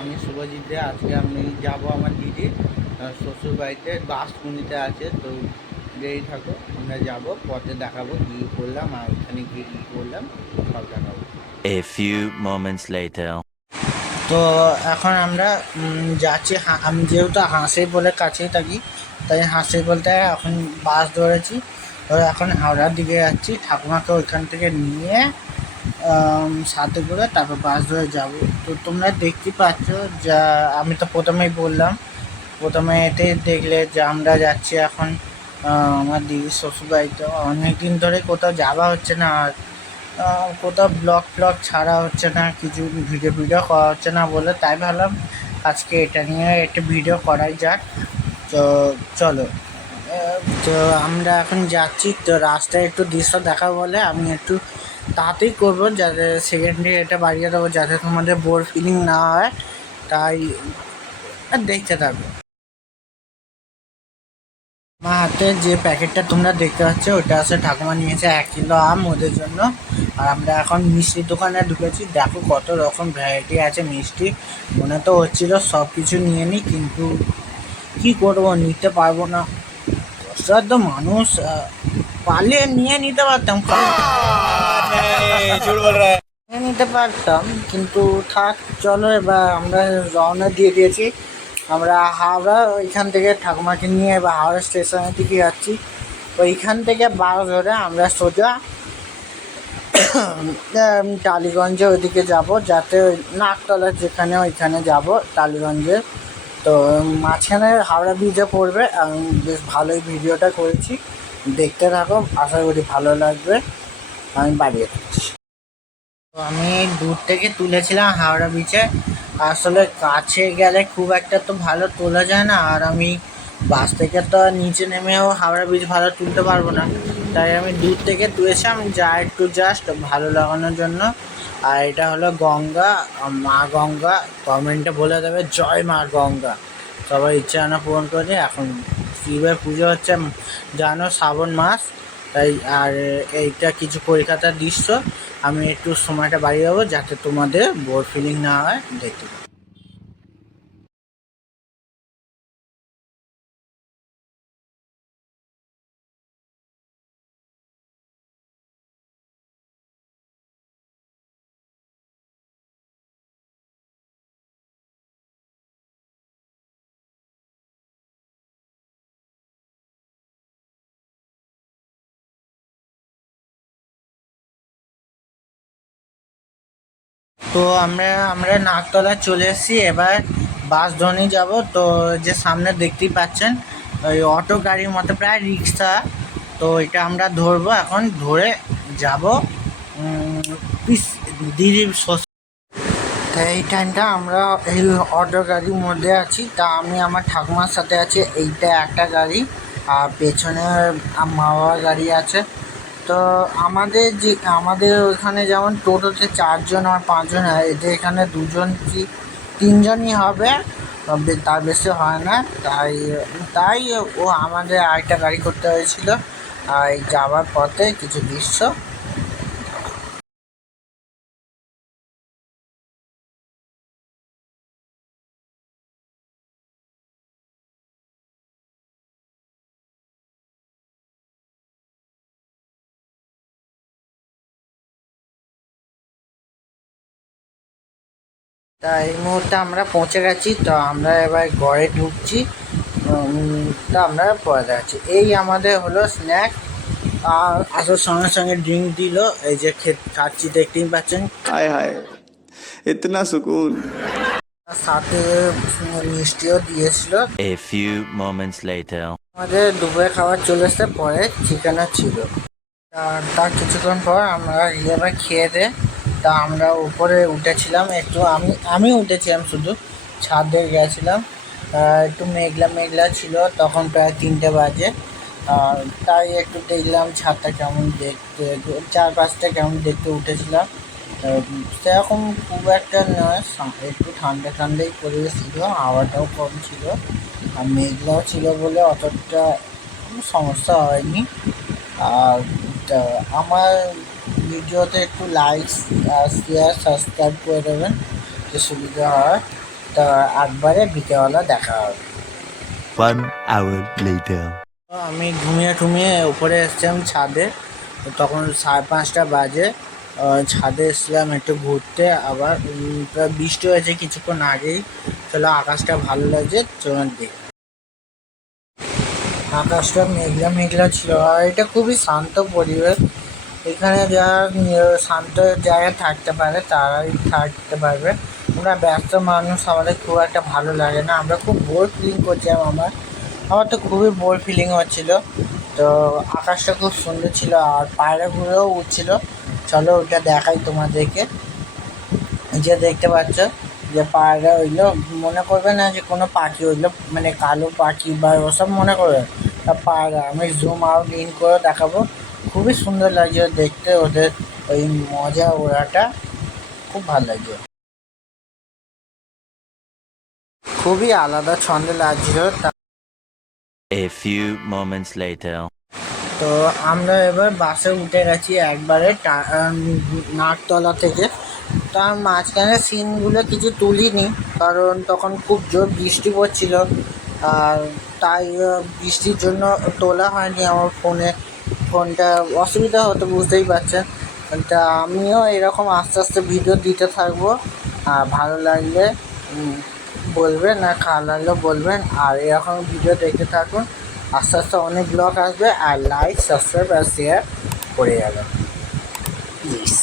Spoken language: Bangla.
আমি শুভজিৎ দে। আজকে আমি যাব আমার দিদির শ্বশুর বাড়িতে, বাসকুনিতে আছে। তো রেডি থাকো, আমরা যাব, পথে দেখাবো কী করলাম আর ওখানে গিয়ে কী করলাম সব দেখাবো। A few moments later. তো এখন আমরা যাচ্ছি। আমি যেহেতু হাঁসেই বলে কাছেই থাকি, তাই হাঁসেই বলতে এখন বাস ধরেছি। তো এখন হাওড়ার দিকে যাচ্ছি, ঠাকুমাকে ওইখান থেকে নিয়ে সাথে করে তারপর বাস ধরে যাব। তো তোমরা দেখতে পাচ্ছ, যা আমি তো প্রথমেই বললাম, প্রথমে এতে দেখলে যে আমরা যাচ্ছি এখন আমার দিদির শ্বশুরবাড়িতে। অনেক দিন ধরে কোথাও যাওয়া হচ্ছে না, আর কোথাও ব্লগ ছাড়া হচ্ছে না, কিছু ভিডিও করা হচ্ছে না বলে, তাই ভাবলাম আজকে এটা নিয়ে একটা ভিডিও করাই যাক। তো চলো। তো আমরা এখন যাচ্ছি। তো রাস্তায় একটু দৃশ্য দেখা বলে আমি একটু তাড়াতাড়ি করবো, যাতে সেকেন্ডে এটা বাড়িয়ে দেবো, যাতে তোমাদের বোর ফিলিং না হয়। তাই দেখতে থাকো। আমার হাতে যে প্যাকেটটা তোমরা দেখতে পাচ্ছ, ওটা আছে ঠাকুমা নিয়েছে 1 কিলো আম ওদের জন্য। আর আমরা এখন মিষ্টির দোকানে ঢুকেছি। দেখো কত রকম ভ্যারাইটি আছে মিষ্টি। মনে তো হচ্ছিল সব কিছু নিয়ে নিই, কিন্তু কি করবো, নিতে পারবো না। তো মানুষ পারলে নিয়ে নিতে পারতাম, নিয়ে নিতে পারতাম, কিন্তু থাক। চলো, এবার আমরা রওনা দিয়ে দিয়েছি। আমরা হাওড়া, ওইখান থেকে ঠাকুমাকে নিয়ে এবার হাওড়া স্টেশনের দিকে যাচ্ছি। ওইখান থেকে বাস ধরে আমরা সোজা টালিগঞ্জে ওইদিকে যাব, যাতে নাকতলা যেখানে ওইখানে যাব টালিগঞ্জে। তো মাঝখানে হাওড়া ব্রিজে পড়বে। আমি বেশ ভালোই ভিডিওটা করেছি, দেখতে থাকো, আশা করি ভালো লাগবে। আমি বাড়িয়ে দিচ্ছি। তো আমি দূর থেকে তুলেছিলাম হাওড়া ব্রিজে। আসলে কাছে গেলে খুব একটা তো ভালো তোলা যায় না, আর আমি বাস থেকে তো নিচে নেমেও হাওড়া ব্রিজ ভালো তুলতে পারবো না, তাই আমি দূর থেকে তুলেছিলাম, যা একটু জাস্ট ভালো লাগানোর জন্য। আর এটা হলো গঙ্গা, মা গঙ্গা। কমেন্টে বলে দেবে জয় মা গঙ্গা, সবাই ইচ্ছা না পূরণ করে। এখন শিবের পুজো হচ্ছে, জানো, শ্রাবণ মাস, তাই। আর এইটা কিছু কলকাতার দৃশ্য। আমি একটু সময়টা বাড়িয়ে দেবো, যাতে তোমাদের বোর ফিলিং না হয়, দেখতে পাবো। তো আমরা আমরা নাকতলা চলে এসেছি। এবার বাস ধরে যাব। তো যে সামনে দেখতেই পাচ্ছেন, ওই অটো গাড়ির মতো, প্রায় রিক্সা। তো এটা আমরা ধরবো, এখন ধরে যাব দিদির শ্বশুর। এই টাইমটা আমরা এই অটো গাড়ির মধ্যে আছি। তা আমি আমার ঠাকুমার সাথে আছি, এইটা একটা গাড়ি, আর পেছনে মা বাবার গাড়ি আছে। তো আমাদের ওইখানে যেমন টোটোতে 4 জন আর 5 জন হয়, এদের এখানে 2 জন কি 3 জনই হবে, তার বেশি হয় না। তাই তাই ও আমাদের আরেকটা গাড়ি করতে হয়েছিল। আর এই যাওয়ার পথে কিছু দৃশ্য। তা এই মুহূর্তে আমরা পৌঁছে গেছি। তো আমরা এবার ঘরে ঢুকছি। তা আমরা পরে দেখাচ্ছি। এই আমাদের হলো স্ন্যাক, আর আসার সঙ্গে সঙ্গে ড্রিঙ্ক দিল। এই যে খাচ্ছি, দেখতেই পাচ্ছেন। हाय हाय इतना सुकून। সাথে মিষ্টিও দিয়েছিল। A few moments later. আমাদের দুপুরে খাবার চলে এসছে, পরে চিকেনও ছিল। আর তার কিছুক্ষণ পর আমরা এবার খেয়ে দে। তা আমরা উপরে উঠেছিলাম একটু, আমি উঠেছিলাম শুধু, ছাদে গেছিলাম। একটু মেঘলা মেঘলা ছিল, তখন প্রায় 3টে বাজে। আর তাই একটু দেখলাম ছাদটা কেমন দেখতে, চারপাশটা কেমন দেখতে উঠেছিলাম। সেরকম খুব একটা নয়, একটু ঠান্ডা ঠান্ডাই পরিবেশ ছিল, হাওয়াটাও কম ছিল, আর মেঘলাও ছিল বলে অতটা সমস্যা হয়নি। আর আমার ভিডিওতে একটু লাইক আর শেয়ার সাবস্ক্রাইব করে দেবেন, যে সুবিধা হয়। তো একবারে বিকেলবেলা দেখা হবে। 1 hour later. তো আমি ঘুমিয়ে টুমিয়ে উপরে এসছিলাম ছাদে, তো তখন 5:30 বাজে। ছাদে এসেছিলাম একটু ঘুরতে, আবার প্রায় বৃষ্টি হয়েছে কিছুক্ষণ আগেই। চলো আকাশটা ভালো লাগছে, চলো দেখি। আকাশটা মেঘলা মেঘলা ছিল, আর এটা খুবই শান্ত পরিবেশ। এখানে যারা শান্ত জায়গায় থাকতে পারে তারাই থাকতে পারবে। আমরা ব্যস্ত মানুষ, আমাদের খুব একটা ভালো লাগে না, আমরা খুব বোর ফিলিং করছিলাম। আমার তো খুবই বোর ফিলিং হচ্ছিল। তো আকাশটা খুব সুন্দর ছিল, আর পায়রাগুলোও উঠছিল। চলো ওটা দেখাই তোমাদেরকে। যে দেখতে পাচ্ছ যে পায়রা হইলো, মনে করবে না যে কোনো পাখি হইলো, মানে কালো পাখি বা ওসব মনে করবে তা পায়রা। আমি জুম আউট ইন করে দেখাবো। খুবই সুন্দর লাগছে দেখতে, ওদের ওই মজা ওড়াটা খুব ভালো লাগছে, খুবই আলাদা ছন্দে লাগছিল। A few moments later. তো আমরা এবার বাসে উঠে গেছি একবারে নাকতলা থেকে। তার মাঝখানে সিনগুলো কিছু তুলিনি, কারণ তখন খুব জোর বৃষ্টি পড়ছিল, আর তাই বৃষ্টির জন্য তোলা হয়নি আমার ফোনটা অসুবিধা হতো, বুঝতেই পারছেন। তা আমিও এরকম আস্তে আস্তে ভিডিও দিতে থাকবো, আর ভালো লাগলে বলবেন, আর খারাপ লাগলেও বলবেন। আর এরকম ভিডিও দেখতে থাকুন, আস্তে আস্তে অনেক ব্লগ আসবে। আর লাইক, সাবস্ক্রাইব আর শেয়ার করে যাবেন প্লিজ।